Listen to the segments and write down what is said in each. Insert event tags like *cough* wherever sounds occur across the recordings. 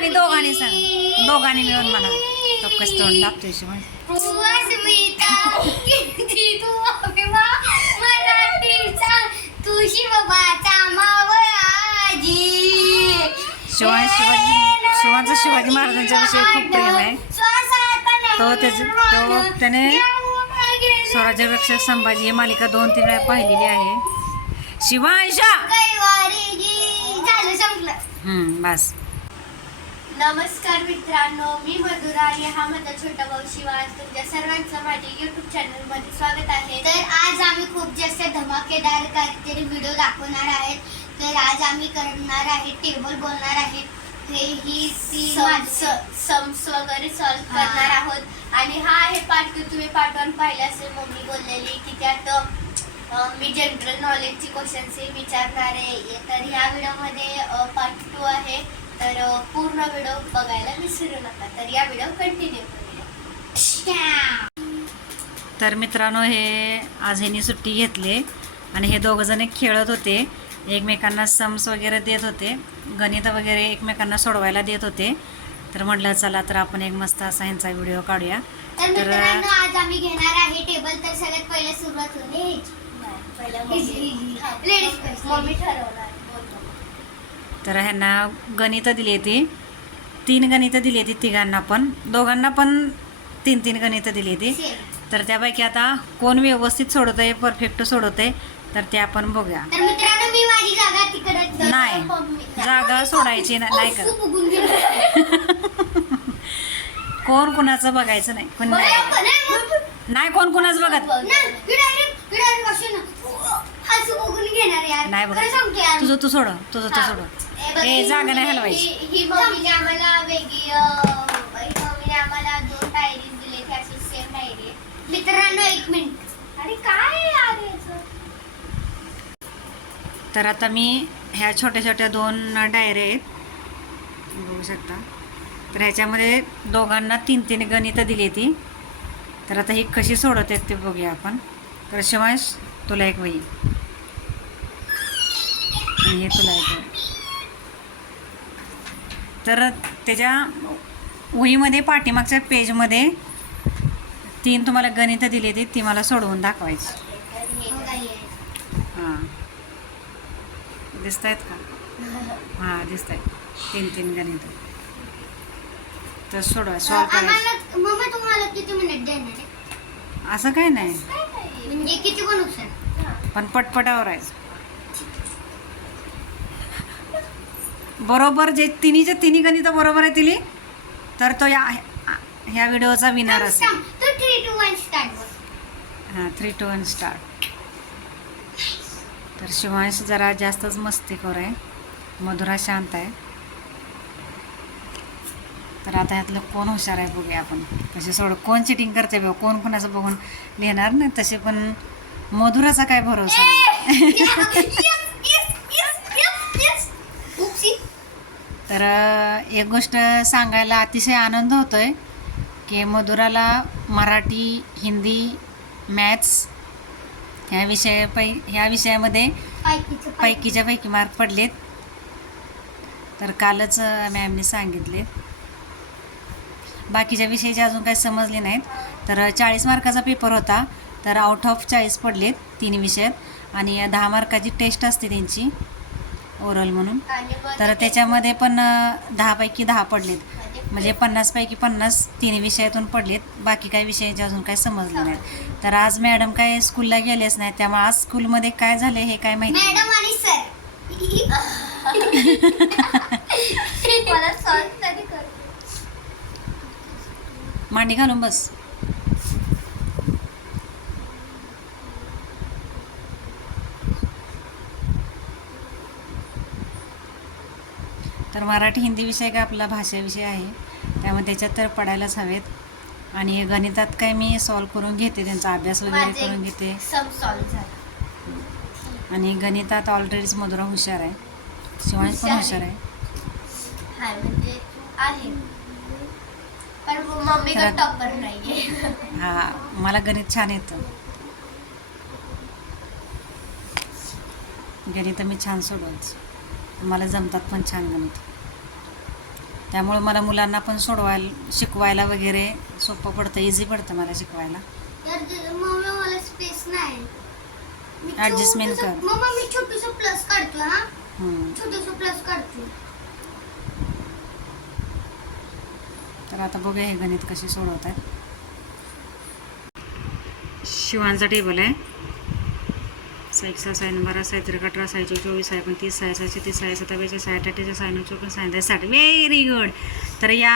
दोघांनी दोघांनी सांग. दोघांनी मिळून म्हणा तो कसं तोंड दाबतोय शिवाय. शिवाजी शिवाचं शिवाजी महाराजांच्या विषयी खूप प्रेम आहे. तो त्याचे तो त्याने स्वराज्य रक्षक संभाजी ही मालिका दोन तीन वेळा पाहिलेली आहे. हम्म बस. नमस्कार मित्रांनो मी मधुरा आणि हा माझा छोटा भाऊ शिवाज तुमच्या सर्वांचं माझ्या युट्यूब चॅनलमध्ये स्वागत आहे. तर आज आम्ही खूप जास्त धमाकेदार काहीतरी व्हिडिओ दाखवणार आहेत. तर आज आम्ही करणार आहे टेबल बोलणार आहे. हे ही ती सम्स वगैरे सॉल्व करणार आहोत. आणि हा आहे पार्ट टू तुम्ही पार्ट वन पाहिलं असेल मम्मी बोललेली की त्यात मी जनरल नॉलेजची क्वेश्चन्स विचारणार आहे. तर ह्या व्हिडिओमध्ये पार्ट टू आहे. तर पूर्ण व्हिडिओ बघायला विसरू नका. तर या व्हिडिओ कंटिन्यू करूया. तर मित्रांनो हे आज ह्यांनी सुट्टी घेतली आणि हे दोघं जण खेळत होते. एकमेकांना सम्स वगैरे देत होते. गणित वगैरे एकमेकांना सोडवायला देत होते. तर म्हटलं चला तर आपण एक मस्त असा ह्यांचा व्हिडिओ काढूया. तर आज आम्ही घेणार आहे टेबल तर सगळ्यात पहिले सुरुवात होईल. लेडीज मम्मी *laughs* ठरवणार. तर ह्यांना गणितं दिली ती तीन गणितं दिली ती तिघांना पण. दोघांना पण तीन तीन गणितं दिली ती तर त्यापैकी आता कोण व्यवस्थित सोडत आहे परफेक्ट सोडत आहे तर ते आपण बघूया. नाही. जागा सोडायची नाही का? *laughs* कोण कुणाचं बघायचं नाही. कोण नाही. कोण कुणाचं बघत? नाही बघत. तुझं तू सोड तुझं तू सोड. ए जागा नाही हलवायची. ही ही मम्मीने आम्हाला वेगळी ही मम्मीने आम्हाला दोन डायरीज दिले त्या सेम डायरी मित्रांनो एक मिनिट अरे काय आहे यार? तर आता मी ह्या छोट्या छोट्या दोन डायऱ्या आहेत. बघू शकता. तर ह्याच्यामध्ये दोघांना तीन तीन गणितं दिली ती. तर आता ही कशी सोडत आहेत ते बघूया आपण. तर शिवांश तुला एक वही. आणि हे तुला एक तर त्याच्या वहीमध्ये पाठीमागच्या पेजमध्ये तीन तुम्हाला गणितं दिली ती ती मला सोडवून दाखवायची. हे. दिसत आहेत का? हां दिसत आहेत तीन तीन गणित. तर सोडवा सॉल्व करायचं असं काय नाही. म्हणजे किती पण पटपटावर आहे. बरोबर जे तिन्हीचे तिन्ही गणितं बरोबर आहे तिली तर तो या ह्या व्हिडिओचा विनर असेल. हां थ्री टू वन स्टार्ट तर शिवांश जरा जास्तच मस्तीखोर आहे मधुरा शांत आहे. तर आता ह्यातलं कोण हुशार आहे बघूया आपण. कसे सोड कोण चिटिंग करते बघ कोण कोणाचं बघून लिहिणार नाही तसे पण मधुराचा काय भरोसा नाही. तर एक गोष्ट सांगायला अतिशय आनंद होतोय की मधुराला मराठी हिंदी मॅथ्स ह्या विषया पै ह्या विषयामध्ये पैकीच्या पैकी. मार्क पडलेत. तर कालच मॅमने सांगितले बाकीच्या विषयाचे अजून काही समजले नाहीत. तर चाळीस मार्काचा पेपर होता. तर आउट ऑफ चाळीस पडलेत तीन विषयात. आणि दहा मार्काची टेस्ट असते त्यांची. ओरल म्हणून. तर त्याच्यामध्ये पण दहापैकी दहा पडलेत. म्हणजे पन्नासपैकी पन्नास तीन विषयातून पडलेत. बाकी काही विषयाचे अजून काही समजले नाहीत. तर आज मॅडम काय स्कूलला गेलेच नाहीत. त्यामुळे आज स्कूलमध्ये काय झाले हे काय माहिती? नाही. *laughs* मांडी घालून बस. तर मराठी हिंदी विषय काय आपला भाषा विषय आहे त्यामुळे त्याच्यात तर पडायलाच हवेत. आणि गणितात काय मी सॉल्व करून घेते त्यांचा अभ्यास वगैरे करून घेते. आणि गणितात ऑलरेडीच मधुरा हुशार आहे. शिवांश पण हुशार आहे. हा म्हणजे हा मला गणित छान येतं. गणित मी छान सोडवायचं मला जमतात पण छान गणित. त्यामुळे मला मुलांना पण सोडवायला शिकवायला वगैरे सोपं पडतं इझी पडतं मला शिकवायला. छोटंसं- कर. मम्मा मी छोटस प्लस काढतो हा. छोटस प्लस काढतो. तर आता बघूया हे गणित कसे सोडवतात शिवांचा टेबल आहे. साई सहा साई बारा साई त्रिक अठरा साई चौ चोवीस साई एकोणतीस साई सातशे तीस साई सत्तावीस साई अठ्ठेचाळीस साई नऊ चोपन्न साई दहा साठ व्हेरी गुड तर या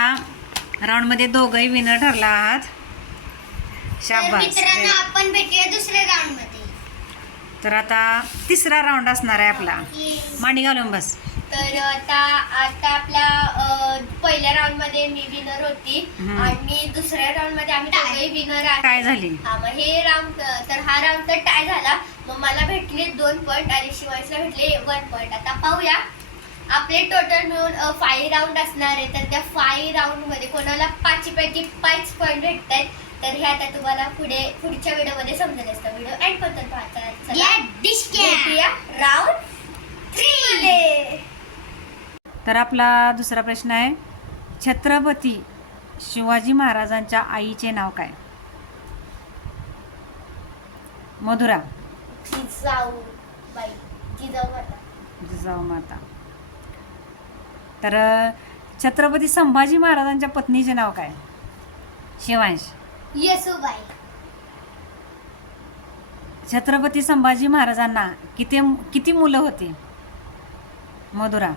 राऊंडमध्ये दोघंही विनर ठरला आहात. शाबास. आपण भेटूया दुसऱ्या तर आता तिसरा राऊंड असणार आहे आपला. मांडी घालून बस. तर आता आता आपल्या पहिल्या राऊंडमध्ये मी विनर होती. हम्म. आणि दुसऱ्या राऊंडमध्ये आम्ही दोघेही विनर आहे. काय झाली. हा मग हे राऊंड तर हा राऊंड तर टाय झाला. मग मला भेटले दोन पॉईंट आणि शिवाजीला भेटले वन पॉईंट आता पाहूया. आपले टोटल मिळून फाईव्ह राऊंड असणार आहे. तर त्या फाईव्ह राऊंडमध्ये कोणाला पाचपैकी पाच पॉईंट भेटत आहेत तर हे आता तुम्हाला पुढे पुढच्या व्हिडिओ समजेल. असतं व्हिडिओ एंड पर्यंत पाहता. राऊंड थ्री तर आपला दुसरा प्रश्न आहे छत्रपती शिवाजी महाराजांच्या आईचे नाव काय? मधुरा. जिजाऊ माता. तर छत्रपती संभाजी महाराजांच्या पत्नीचे नाव काय? शिवांश. येसुबाई. छत्रपती संभाजी महाराजांना किती किती मुलं होती? मधुरा.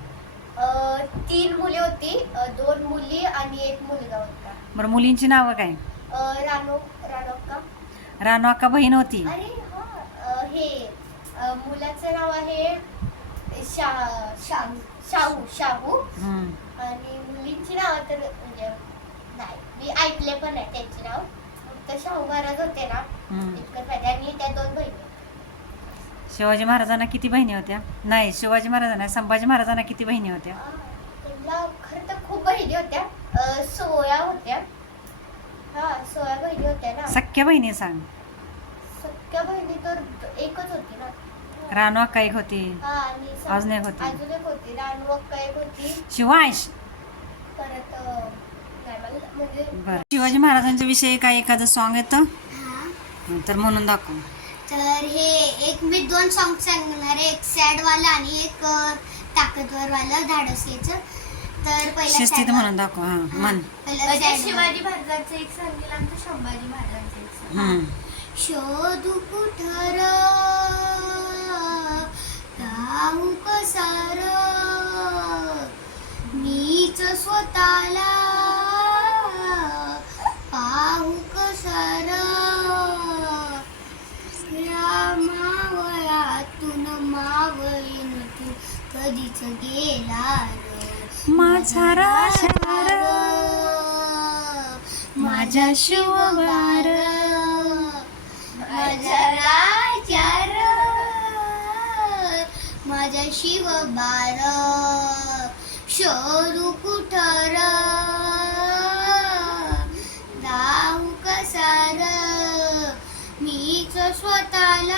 तीन मुली होती. दोन मुली आणि एक मुलगा होता. बरं मुलींची नावं काय? रानो रानोका रानू अक्का बहीण होती. अरे हा हे मुलाचं नाव आहे शा शाहू शाहू शाहू. हम्म. आणि मुलींची नाव तर म्हणजे नाही मी ऐकले पण आहे त्यांची नाव. फक्त शाहू महाराज होते ना. हम्म. इतकंच माहिती. आणि त्या दोन बहिणी. शिवाजी महाराजांना किती बहिणी होत्या? नाही शिवाजी महाराजांना संभाजी महाराजांना किती बहिणी होत्या? खरं तर खूप बहिणी होत्या. सोळा होत्या. हा सोळा बहिणी होत्या ना. सख्या बहिणी सांग. सख्या बहिणी तर एकच होती ना. रानू अक्का एक होती. हा अजून एक होती. अजून एक होती. रानू अक्का एक होती. शिवांश. परत म्हणजे बरं. शिवाजी महाराजांच्या विषयी काय एखादं सॉन्ग येतं? तर म्हणून दाखव. तर हे एक मी दोन सॉन्ग सांगणार आहे एक सॅड वाला आणि एक अं, ताकदवर वाला धाडसीचं तर पहिला शिस्तीत sad म्हणून दाखव हा पहिला sad म्हणजे वाला. शिवाजी महाराजांचं एक सांगेल आमचं संभाजी महाराजांचं एक सांगेल. हम्म. शोधू कुठर राहू कसार मीच स्वतःला कधीच गेला माझा राशार माझ्या शिवगार माझा राजार. माझा शिवबार. शोरू कुठर दाऊ कसार? मीच स्वतःला